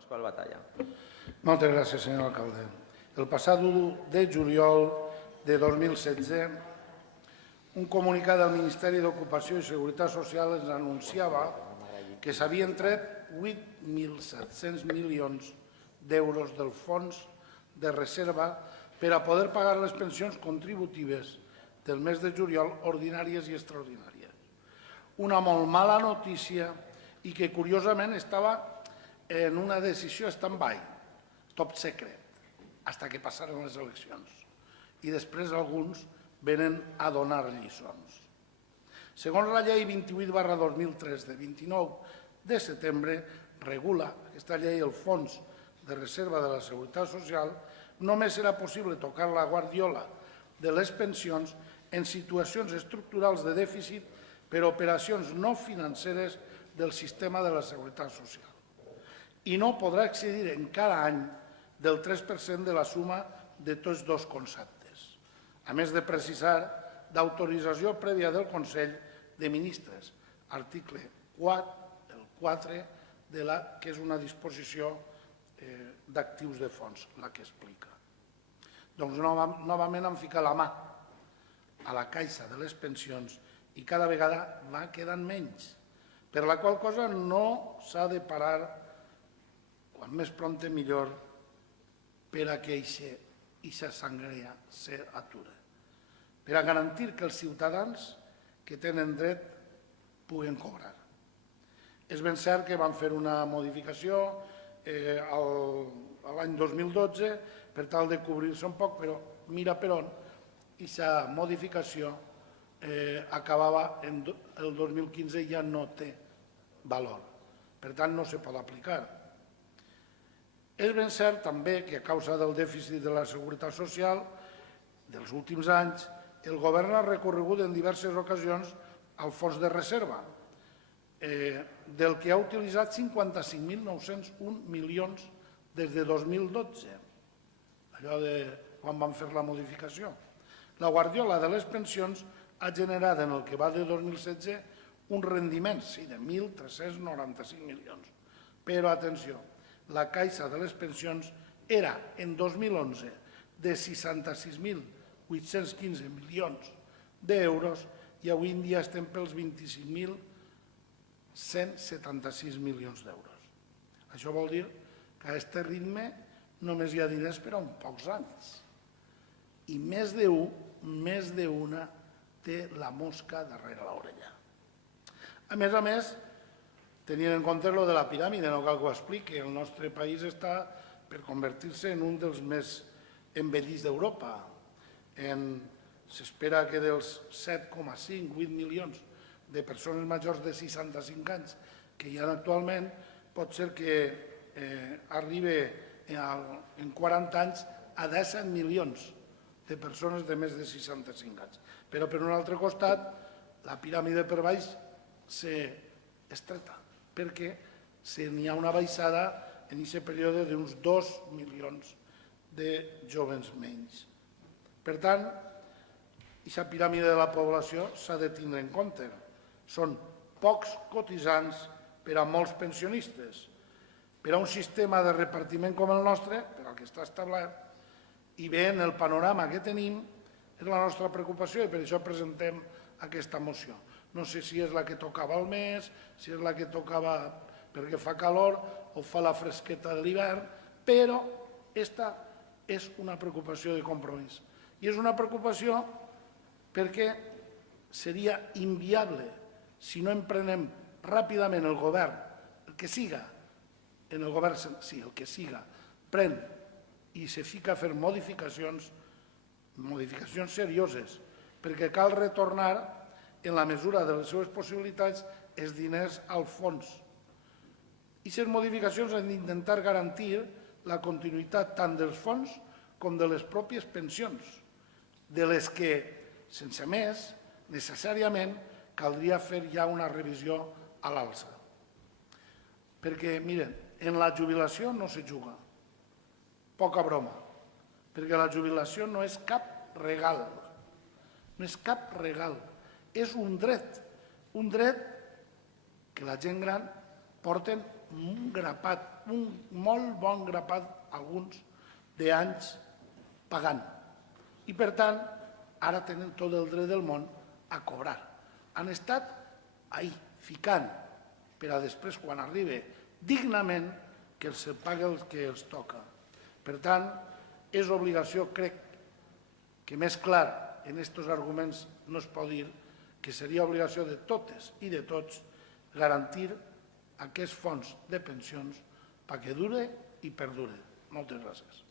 Pasqual Batalla. Moltes gràcies, senyor alcalde. El passat 1 de juliol de 2016, un comunicat del Ministeri d'Ocupació i Seguretat Social ens anunciava que s'havien tret 8.700 milions d'euros del fons de reserva per a poder pagar les pensions contributives del mes de juliol ordinàries i extraordinàries. Una molt mala notícia i que curiosament estava en una decisió stand-by, top secret, fins que passaren les eleccions. I després alguns venen a donar lliçons. Segons la llei 28/2003 de 29 de setembre, regula aquesta llei el fons de reserva de la Seguretat Social, només serà possible tocar la guardiola de les pensions en situacions estructurals de dèficit per operacions no financeres del sistema de la Seguretat Social i no podrà excedir en cada any del 3% de la suma de tots dos conceptes, a més de precisar d'autorització prèvia del Consell de Ministres, article 4, el 4, que és una disposició d'actius de fons, la que explica. Doncs novament han ficat la mà a la caixa de les pensions i cada vegada va quedant menys, per la qual cosa no s'ha de parar, quan més prompte millor, per a que aquesta sangria s'atura, per a garantir que els ciutadans que tenen dret puguen cobrar. És ben cert que van fer una modificació l'any 2012 per tal de cobrir-se un poc, però mira per on, aquesta modificació acabava el 2015 i ja no té valor. Per tant, no se pot aplicar. És ben cert també que a causa del dèficit de la Seguretat Social dels últims anys, el govern ha recorregut en diverses ocasions al fons de reserva, del que ha utilitzat 55.901 milions des de 2012, allò de quan van fer la modificació. La guardiola de les pensions ha generat en el que va de 2016 un rendiment, sí, de 1.395 milions. Però, atenció, la caixa de les pensions era en 2011 de 66.815 milions d'euros i avui en dia estem pels 25.176 milions d'euros. Això vol dir que a aquest ritme només hi ha diners per a uns pocs anys. I més d'una té la mosca darrere l'orella. A més, tenint en compte lo de la piràmide, no cal que ho expliqui, el nostre país està per convertir-se en un dels més envellits d'Europa. S'espera que dels 7,5-8 milions de persones majors de 65 anys que hi ha actualment, pot ser que arribi en 40 anys a 17 milions de persones de més de 65 anys. Però, per un altre costat, la piràmide per baix s'estreta, perquè n'hi ha una baixada en aquest període d'uns 2 milions de joves menys. Per tant, aquesta piràmide de la població s'ha de tindre en compte. Són pocs cotitzants per a molts pensionistes. Per a un sistema de repartiment com el nostre, per al que està establert, i veient el panorama que tenim, és la nostra preocupació i per això presentem aquesta moció. No sé si és la que tocava al mes, si és la que tocava perquè fa calor o fa la fresqueta de l'hivern, però aquesta és una preocupació de compromís. I és una preocupació perquè seria inviable si no emprenem ràpidament el govern, el que siga, en el govern, sí, el que siga, pren i se fica a fer modificacions serioses, perquè cal retornar, en la mesura de les seves possibilitats, els diners al fons. I aquestes modificacions han d'intentar garantir la continuïtat tant dels fons com de les pròpies pensions, de les que, sense més, necessàriament caldria fer ja una revisió a l'alça. Perquè, miren, en la jubilació no se juga. Poca broma, perquè la jubilació no és cap regal. No és cap regal. És un dret que la gent gran porten un grapat, un molt bon grapat, alguns, d'anys pagant. I, per tant, ara tenen tot el dret del món a cobrar. Han estat ahí, ficant, per a després, quan arribi dignament, que els pagui el que els toca. Per tant, és obligació, crec, que més clar en aquests arguments no es pot dir, que seria obligació de totes i de tots garantir aquests fons de pensions perquè dure i perdure. Moltes gràcies.